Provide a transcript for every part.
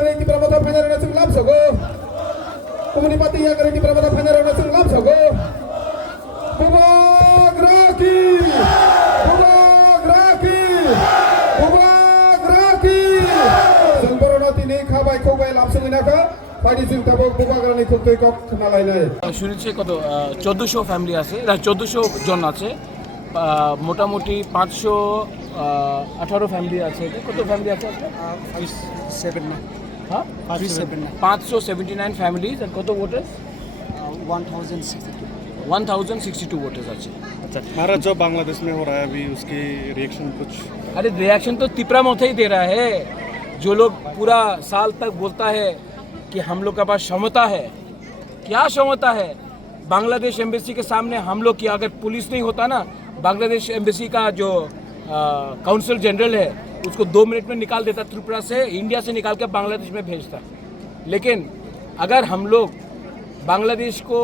yagariti pramoda panjarana sing lapsogo komunipati yagariti pramoda panjarana sing lapsogo bubagraki संबरनाति ने खाबाय खोबाय लापसंगिनाका बायदि जों दाबो बुबाग्रानि खुबतै कक खोनालायनाय শুনেছি কত 1400 ফ্যামিলি আছে 1400 জন আছে মোটামুটি 518 ফ্যামিলি আছে কত ফ্যামিলি আছে আপনার 579 হ্যাঁ 579 ফ্যামিলিজ আর কত ভোটার্স 1062 वोटर्स अच्छे। अच्छा, हमारा जो बांग्लादेश में हो रहा है अभी उसकी रिएक्शन कुछ? अरे रिएक्शन तो तिपरा मोथा ही दे रहा है। जो लोग पूरा साल तक बोलता है कि हम लोग के पास क्षमता है, क्या क्षमता है? बांग्लादेश एम्बेसी के सामने हम लोग की अगर पुलिस नहीं होता ना, बांग्लादेश एम्बेसी का जो काउंसिल जनरल है उसको 2 मिनट में निकाल देता, त्रिपुरा से इंडिया से निकाल के बांग्लादेश में भेजता। लेकिन अगर हम लोग बांग्लादेश को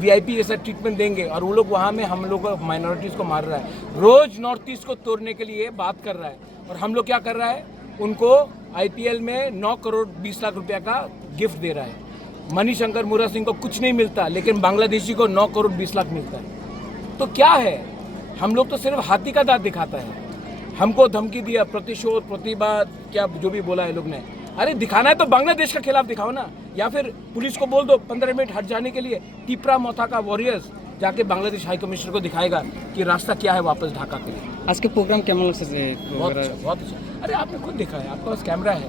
वीआईपी जैसा ट्रीटमेंट देंगे और वो लोग वहाँ में हम लोग माइनॉरिटीज़ को मार रहा है, रोज़ नॉर्थ ईस्ट को तोड़ने के लिए बात कर रहा है। और हम लोग क्या कर रहा है, उनको आईपीएल में 9 करोड़ 20 लाख रुपया का गिफ्ट दे रहा है। मणिशंकर मुरा सिंह को कुछ नहीं मिलता, लेकिन बांग्लादेशी को 9 करोड़ 20 लाख मिलता है। तो क्या है, हम लोग तो सिर्फ हाथी का दांत दिखाता है। हमको धमकी दिया, प्रतिशोध प्रतिवाद क्या जो भी बोला है लोग ने, अरे दिखाना है तो बांग्लादेश के खिलाफ दिखाओ ना, या फिर पुलिस को बोल दो 15 मिनट हट जाने के लिए। तिपरा मोथा का वॉरियर्स जाके बांग्लादेश हाई कमिश्नर को दिखाएगा कि रास्ता क्या है वापस ढाका के लिए। आज के प्रोग्राम कैमरा लग सकते हैं? बहुत अच्छा, बहुत अच्छा। अरे आपने खुद देखा है, आपके पास कैमरा है,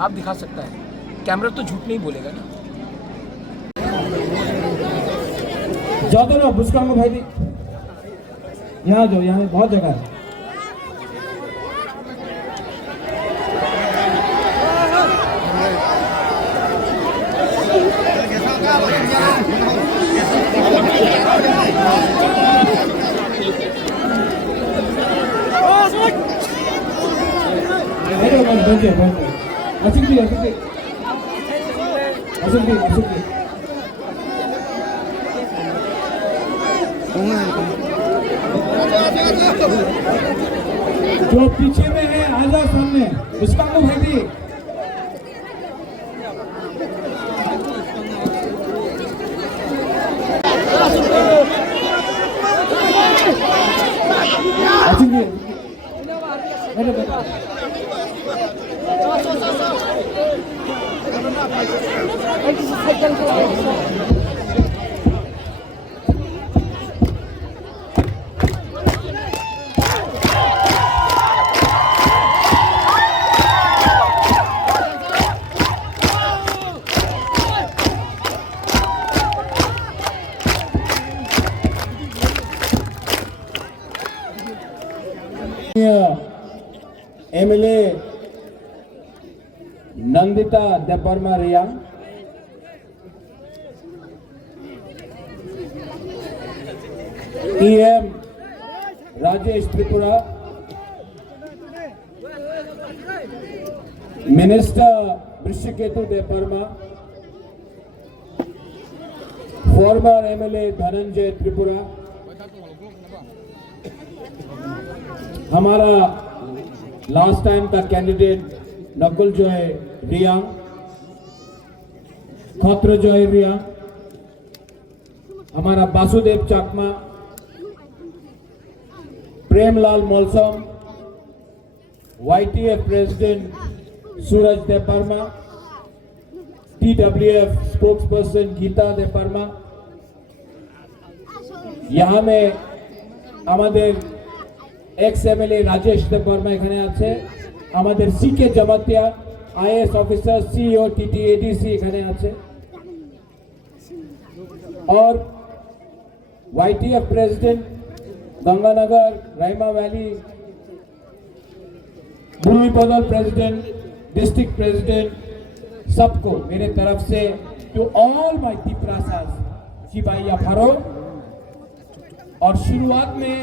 आप दिखा सकता है। कैमरा तो झूठ नहीं बोलेगा ना। जाओ ना बुस्कांगो भाई, यहाँ जाओ, यहाँ बहुत जगह है। जो पीछे में है आ जाओ सामने, उसका को भाई दी। MLA Nandita Debbarma Riya, EM Rajesh Tripura, minister Vrishiketu Debbarma, former MLA Dhananjay Tripura, हमारा लास्ट टाइम का कैंडिडेट नकुल जॉय रिया, खत्र जॉय रिया, हमारा Vasudev Chakma, Premlal Molsom, YTF president Suraj Debbarma, TWF spokesperson Geeta Debbarma, यहाँ में हमारे एक्स एमएलए राजेश देबबर्मा এখানে আছে, আমাদের CK Jamatia IS officer CEO TTADC এখানে আছে, और YTF president Ganganagar Raima valley, भूमिपदल प्रेसिडेंट, डिस्ट्रिक्ट प्रेसिडेंट, सबको मेरे तरफ से टू ऑल माय तिपरासास शिवाया फारो। और शुरुआत में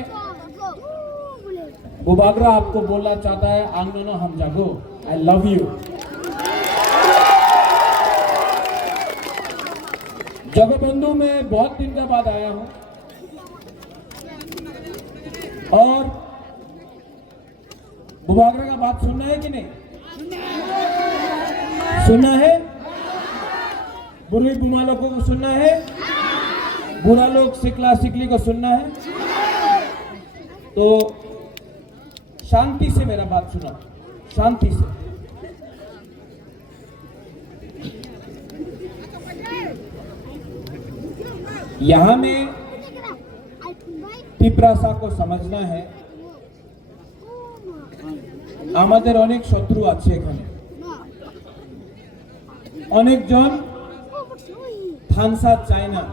बुबाग्रा आपको बोलना चाहता है, आंगनो हम जागो, आई लव यू। जगबंधु में बहुत दिन के बाद आया हूं और बुबाग्रा का बात सुनना है कि नहीं? सुनना है? बुरे बुमा लोगों को सुनना है? बुरा लोग सिकला सिकली को सुनना है? तो शांति से मेरा बात सुना, शांति से। यहां में पिपरासा को समझना है, আমাদের অনেক শত্রু আছে এখানে, অনেকজন থানসা চায় না।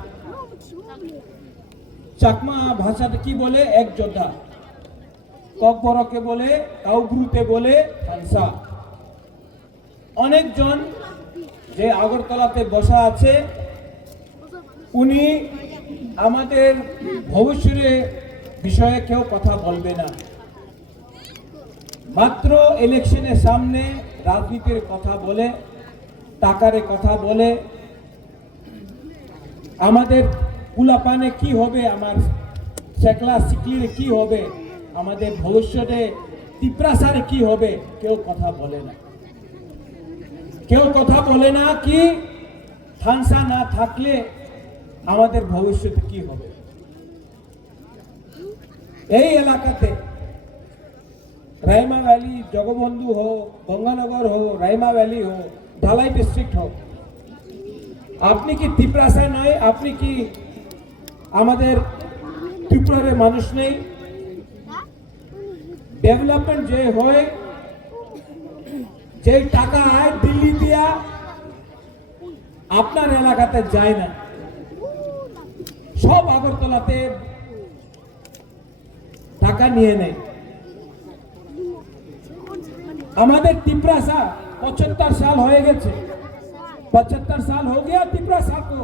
চাকমা ভাষাতে কি বলে? এক যোদ্ধা। ককবরকে বলে, কাউগ্রুতে বলে থানসা। অনেকজন যে আগরতলাতে বসা আছে উনি আমাদের ভবিষ্যতের বিষয়ে কেউ কথা বলবে না, মাত্র ইলেকশনের সামনে রাজনীতির কথা বলে, টাকার কথা বলে, আমাদের পুলাপানে কি হবে, আমার শেখলা সিকলির কি হবে, আমাদের ভবিষ্যতে তিপ্রাসারে কি হবে, কেউ কথা বলে না। কেউ কথা বলে না কি থানসা না থাকলে আমাদের ভবিষ্যতে কি হবে। এই এলাকাতে রাইমা ভ্যালি, জগবন্ধু हो, गंगानगर हो, রাইমা ভ্যালি हो, ঢালাই ডিস্ট্রিক্ট हो, আপনি কি তিপ্রাসা নয়? আপনি কি আমাদের ত্রিপুরার মানুষ নেই? ডেভেলপমেন্ট যে হয়, যে টাকা আয় দিল্লি দিয়া আপনার এলাকাতে যায় না, সব আগরতলাতে টাকা নিয়ে নেয়। আমাদের तिपरासा 75 साल हो गए, 75 साल हो गया तिपरासा को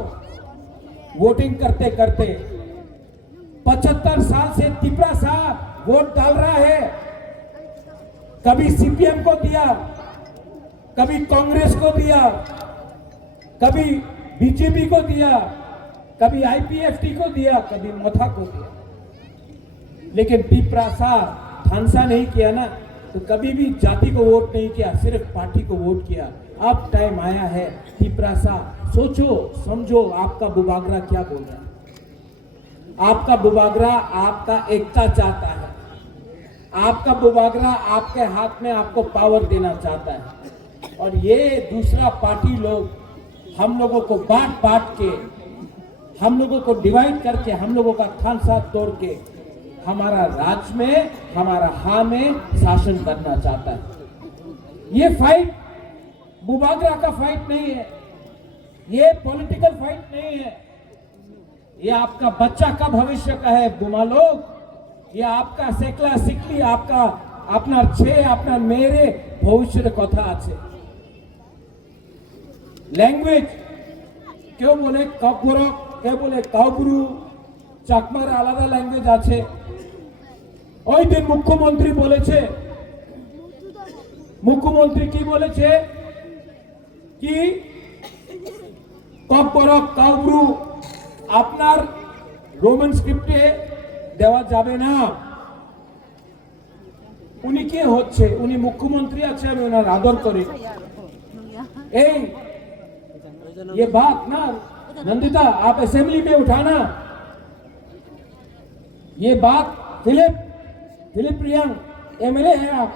वोटिंग करते करते। 75 साल से तिपरासा वोट डाल रहा है। कभी सीपीएम को दिया, कभी कांग्रेस को दिया, कभी बीजेपी को दिया, कभी आईपीएफटी को दिया, कभी मोथा को दिया, लेकिन तिपरासा थानसा नहीं किया ना। तो कभी भी जाति को वोट नहीं किया, सिर्फ पार्टी को वोट किया। अब टाइम आया है तिपरासा, सोचो समझो आपका बुबागरा क्या बोल रहा है। आपका बुबागरा आपका एकता चाहता है, आपका बुबागरा आपके हाथ में आपको पावर देना चाहता है। और ये दूसरा पार्टी लोग हम लोगों को बांट बांट के, हम लोगों को डिवाइड करके, हम लोगों का थानसा तोड़ के हमारा राज्य में, हमारा हा में शासन करना चाहता है। ये फाइट बुबागरा का फाइट नहीं है, ये पॉलिटिकल फाइट नहीं है, ये आपका बच्चा का भविष्य का है बुमा लोग। ये आपका सेकला सिकली, आपका अपना छे, अपना मेरे भविष्य कथा आछे। लैंग्वेज क्यों बोले ककबरक, क्यों बोले काउब्रु, চাকমার আলাদা ল্যাঙ্গুয়েজ আছে। ওই দিন মুখ্যমন্ত্রী বলেছে, মুখ্যমন্ত্রী কি বলেছে কি ককবরক কাউব্রু আপনার রোমান স্ক্রিপ্টে দেওয়া যাবে না। উনি কে হচ্ছে? উনি মুখ্যমন্ত্রী আছে, আমি ওনার আদর করি। এই ये बात ना नंदिता आप असेंबली में उठाना, ये बात फिलिप रियांग एमएलए है आप,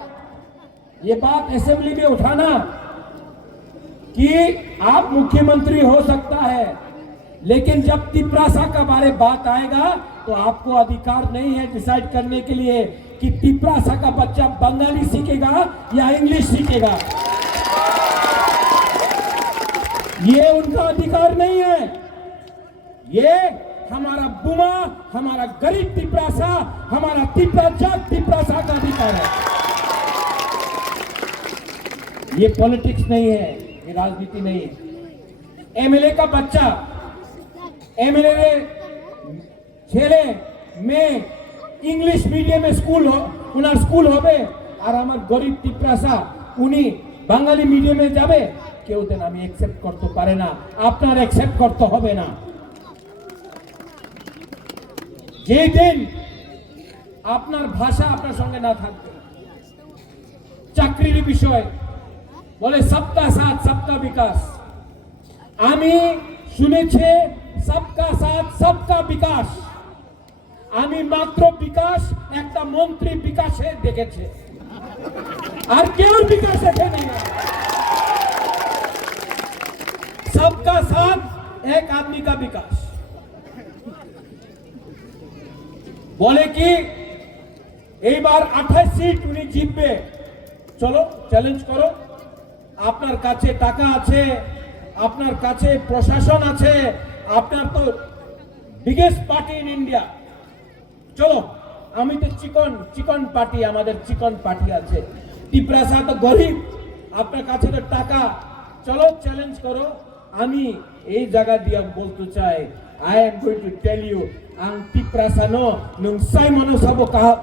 ये बात असेंबली में उठाना कि आप मुख्यमंत्री हो सकता है, लेकिन जब तिपरासा का बारे बात आएगा तो आपको अधिकार नहीं है डिसाइड करने के लिए कि तिपरासा का बच्चा बंगाली सीखेगा या इंग्लिश सीखेगा। ये उनका अधिकार नहीं है, ये हमारा बुमा, हमारा गरीब तिपरासा, हमारा तिपरासा का अधिकार है। ये पॉलिटिक्स नहीं है, ये राजनीति नहीं है। एमएलए का बच्चा, एमएलए छेले में इंग्लिश मीडियम स्कूल हो, उनार स्कूल होबे, और हमार गरीब तिपरासा उनी बांगाली मीडियमे जाबे, কেউ দেন আমি অ্যাকসেপ্ট করতে পারে না, আপনার অ্যাকসেপ্ট করতে হবে না। যে দিন আপনার ভাষা আপনার সঙ্গে না থাকবে, চাকরির বিষয় বলে सबका साथ सबका विकास আমি শুনেছি सबका साथ सबका विकास আমি মাত্র বিকাশ একটা মন্ত্রী বিকাশে দেখেছে আর কেউ বিকাশ দেখেনি सबका साथ एक आदमी का विकास बोले कि এইবার 28 সিট উনি জিতবে চলো চ্যালেঞ্জ করো আপনার কাছে টাকা আছে আপনার কাছে প্রশাসন আছে আপনার তো বিগেস্ট পার্টি ইন ইন্ডিয়া চলো আমি তো চিকন পার্টি আমাদের চিকন পার্টি আছে টিপ্রাসা তো গরিব আপনার কাছে তো টাকা চলো চ্যালেঞ্জ করো আমি এই জায়গা দিয়ে বলতে চাই I am going to tell you ang tiprasano nung Simon sabo kaham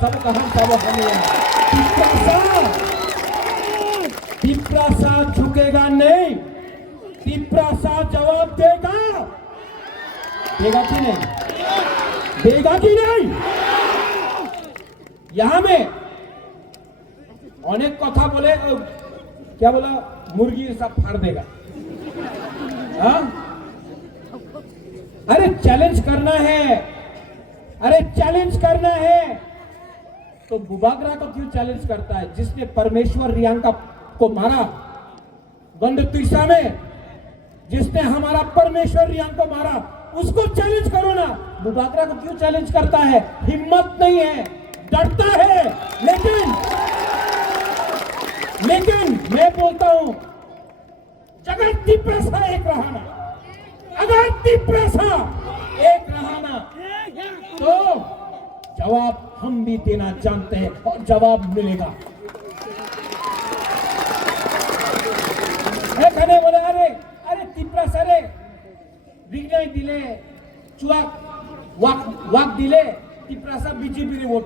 sabo kami tiprasa झुकेगा नहीं tiprasa जवाब देगा कि नहीं यहाँ में अनेक कथा बोले क्या बोला मुर्गी सब फाड़ देगा हाँ अरे चैलेंज करना है तो बुबागरा को क्यों चैलेंज करता है जिसने परमेश्वर रियांका को मारा गंड तीसा में जिसने हमारा परमेश्वर रियांका को मारा उसको चैलेंज करो ना बुबागरा को क्यों चैलेंज करता है हिम्मत नहीं है डरता है लेकिन मैं बोलता हूं जगत तिप्रासा एक रहाना अगर तिप्रासा एक रहाना तो जवाब हम भी देना जानते हैं और जवाब मिलेगा এখানে বলে আরে তিপ্রাসা রে বিজয় দিলে চুয়াক ওয়াক দিলে তিপ্রাসা বিজেপি রে ভোট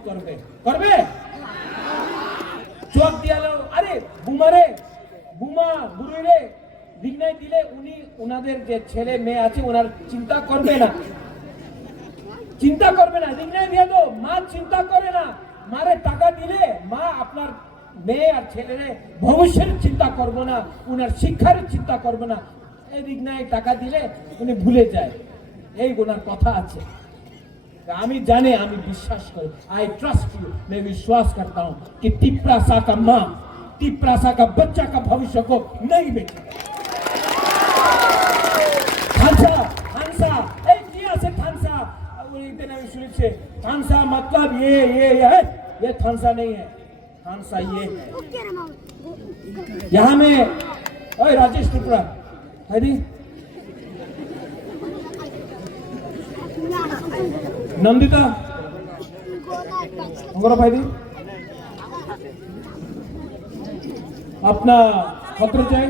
করবে চুয়াক দিয়ালো আরে বুমা গুরু রে বিজয় দিলে উনি ওনাদের যে ছেলে মেয়ে আছে ওনার চিন্তা করবে না বিজয় দিয়ে দো মা চিন্তা করে না মারে টাকা দিলে মা আপনার মেয়ে আর ছেলেরে ভবিষ্যের চিন্তা করবো না উনার শিক্ষার চিন্তা করবে না এই বিজয় টাকা দিলে উনি ভুলে যায় এই ওনার কথা আছে আমি জানি আমি বিশ্বাস করি आई ट्रस्ट यू मैं विश्वास करता हूं कि तिप्रासा का मां तिप्रासा का बच्चा का भविष्य को नहीं बेचेगा थानसा एक किया से थानसा इतने में शुरू से थानसा मतलब ये है ये थानसा नहीं है थानसा ये है यहां में ओए राजेश त्रिपुरा है दी नंदिता उंगरा भाई दी अपना पत्र जाए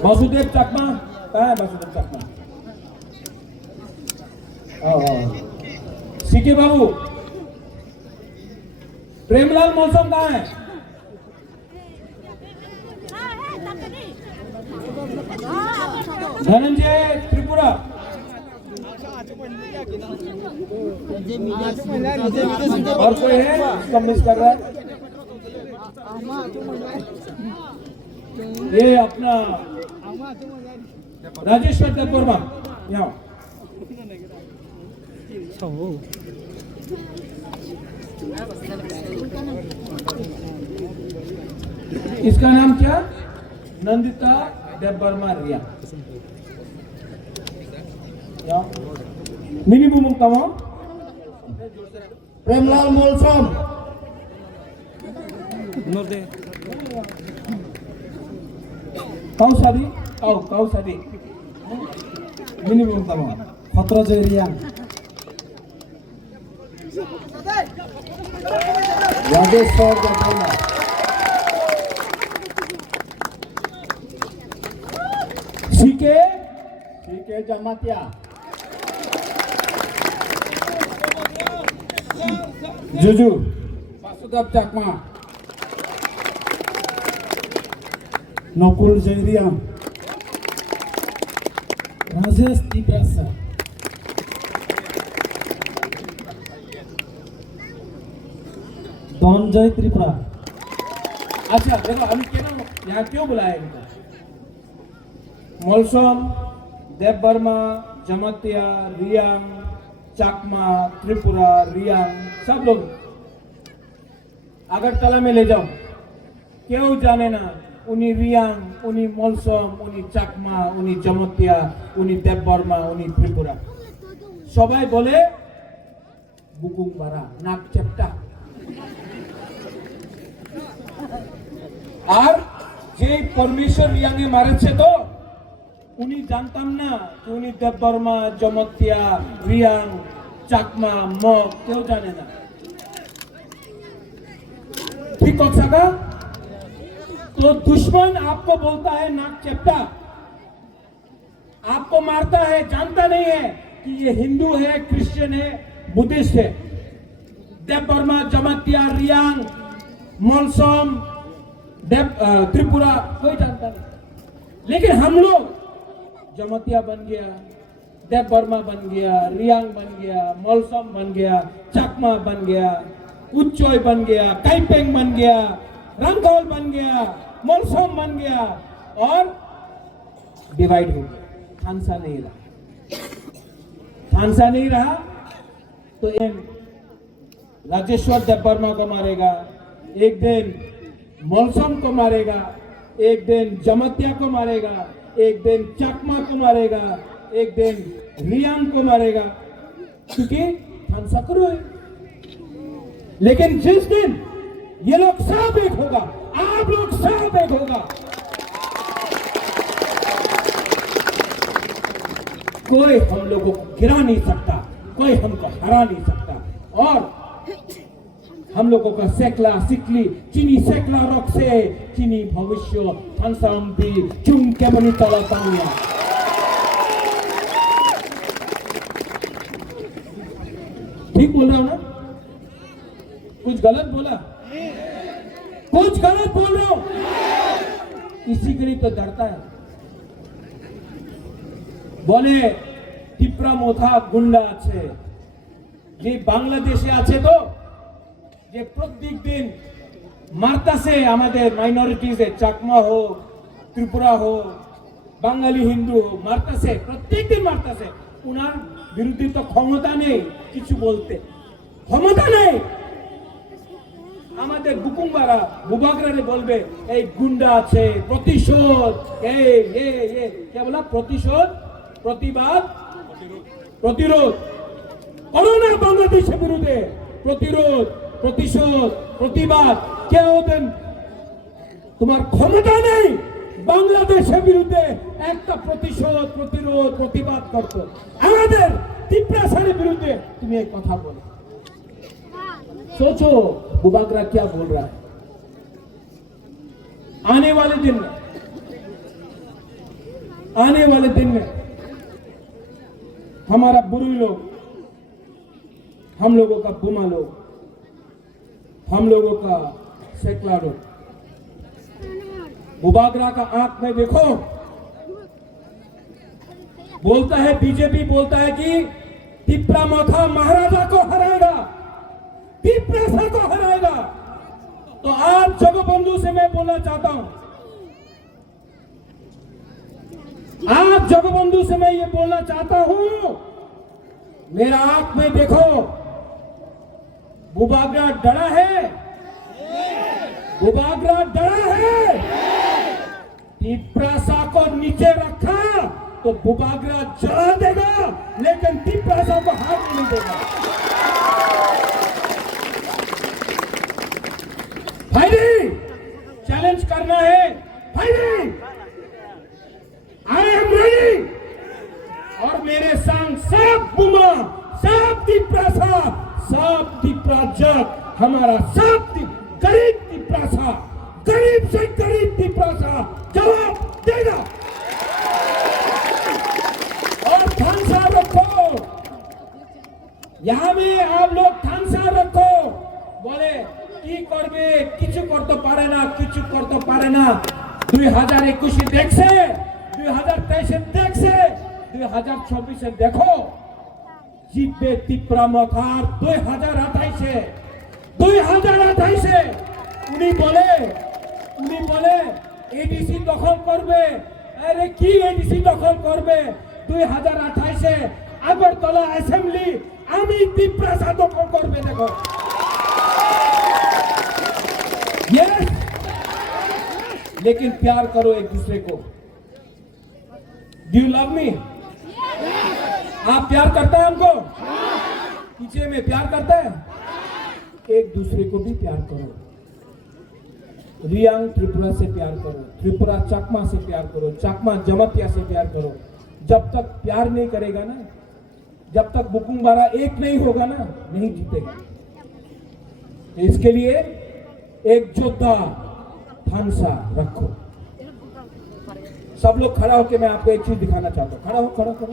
वासुदेव चकमा कहाँ है वासुदेव चकमा सीके बाबू प्रेमलाल मौसम कहाँ है धनंजय त्रिपुरा और कोई है इसका मिस कर रहा है ये अपना राजेश्वर देववर्मा यहाँ इसका नाम क्या नंदिता देववर्मा रिया मिनिमम तमाम प्रेमलाल मौसम कौ शादी मिनिमम तमाम खतरा जरिया राजेश्वर देववर्मा सीके जमातिया जुजू वासुदेव चकमा नकुल जैरिया राजेश तिप्रासा धनंजय त्रिपुरा अच्छा देखो अभी यहाँ क्यों बुलाया इनको? मोलसोम, देव वर्मा, जमातिया, रियांग, चाकमा, त्रिपुरा, रियांग सब लोग अगरतला में ले जाओ, क्यों जाने ना उन्हीं रियांग, उन्हीं मोलसोम, उन्हीं चाकमा, उन्हीं जमातिया, उन्हीं देव वर्मा, उन्हीं त्रिपुरा सबाई बोले बुकुंग बारा नाक चेप्टा আর যে পরমেশ্বর রিয়াঙে মারেছে তো উনি জানতাম না যে উনি দেববর্মা, জমতিয়া, রিয়াং, চাকমা, মগ কেউ জানে না। ठीक कक्षा का तो दुश्मन आपको बोलता है नाक चेप्टा, आपको मारता है, जानता नहीं है कि ये हिंदू है, क्रिश्चियन है, बुद्धिस्ट है। देवबर्मा, जमातिया, रियांग, मोलसोम, त्रिपुरा कोई जानता नहीं, लेकिन हम लोग जमातिया बन गया, देव वर्मा बन गया, रियांग बन गया, मोलसोम बन गया, चाकमा बन गया, उच्चोय बन गया, काइपेंग बन गया, रंगौल बन गया, मोलसोम बन गया और डिवाइड हो गया। थानसा नहीं रहा, थानसा नहीं रहा तो राजेश्वर देव वर्मा को मारेगा, एक दिन मोलसोम को मारेगा, एक दिन जमातिया को मारेगा, एक दिन चाकमा को मारेगा, एक दिन रियांग को मारेगा, क्योंकि थानसा करो है। लेकिन जिस दिन ये लोग सब एक होगा, आप लोग सब एक होगा, कोई हम लोगों को गिरा नहीं सकता, कोई हमको हरा नहीं सकता। और हम लोगों का सेकला सिकली चीनी सेकला रॉक से चीनी भविष्य थानसाम्पी चुम केमनी तला तांगिया। ठीक बोल रहा हूं ना? कुछ गलत बोला? कुछ गलत बोल रहा हूं? इसी के लिए तो डरता है। बोले टिप्रा मोथा गुंडा আছে যে বাংলাদেশে আছে তো যে প্রত্যেক দিন মারতাছে আমাদের মাইনরিটিজে, চাকমা হোক, ত্রিপুরা হোক, বাঙালি হিন্দু হোক, মারতাছে, প্রত্যেক দিন মারতাছে। উনার বিরুদ্ধে তো ক্ষমতা নেই কিছু বলতে, ক্ষমতা নেই। আমাদের বুকুংবারা বুবাগরারে বলবে এই গুন্ডা আছে, প্রতিশোধ, এই কে বলা, প্রতিশোধ, প্রতিবাদ, প্রতিরোধ করোনা বাংলাদেশের বিরুদ্ধে প্রতিরোধ, প্রতিশোধ, প্রতিবাদ কেউ দেন। তোমার ক্ষমতা নেই বাংলাদেশের বিরুদ্ধে একটা প্রতিশোধ, প্রতিরোধ, প্রতিবাদ করতে। আমাদের টিপ্রাসারের বিরুদ্ধে তুমি এই কথা বলো। सोचो बुबागरा क्या बोल रहा है। आने वाले दिन में, आने वाले दिन में हमारा बुरी लोग, हम लोगों का बुमा लोग, हम लोगों का सेकला लोग, बुबागरा का आंख में देखो, बोलता है बीजेपी बोलता है कि टिप्रा मोथा महाराजा को हराएगा, टिप्रासा को हराएगा। तो आज जगबंधु से मैं बोलना चाहता हूं, आज जगबंधु से मैं ये बोलना चाहता हूं, मेरा आंख में देखो, बुबागरा डरा है, बुबागरा डरा है। टिप्रासा को नीचे रखा तो बुबागरा जला देगा, लेकिन टिप्रासा को हाथ नहीं देगा। भाई चैलेंज करना है, भाई आई एम रेडी। और मेरे संग सब बुमा, सब टिप्रासा, सब टिप्राजक, हमारा सब गरीब टिप्रासा, गरीब से गरीब टिप्रासा जवाब देगा। और थानसा रखो, यहां में आप लोग थानसा रखो। बोले কি করবে, কিছু করতে পারে না, কিছু করতে পারে না। 2021 দেখছে, 2023 দেখছে, 2024 দেখো জিতবে ত্রিপুরা মথার। 2028 2028 উনি বলে এডিসি দখল করবে। আরে কি এডিসি দখল করবে? 2028 আগরতলা অ্যাসেম্বলি আমি ত্রিপুরা দখল করবে। দেখো, यस, लेकिन प्यार करो एक दूसरे को। Do you love me? आप प्यार करता है हमको? पीछे में प्यार करता है? एक दूसरे को भी प्यार करो। रियांग त्रिपुरा से प्यार करो, त्रिपुरा चकमा से प्यार करो, चकमा जमतिया से प्यार करो। जब तक प्यार नहीं करेगा ना, जब तक बुकुंबारा एक नहीं होगा ना, नहीं जीतेगा। इसके लिए एक योद्धा थामसा रखो। सब लोग खड़ा होकर मैं आपको एक चीज दिखाना चाहता हूं। खड़ा हो।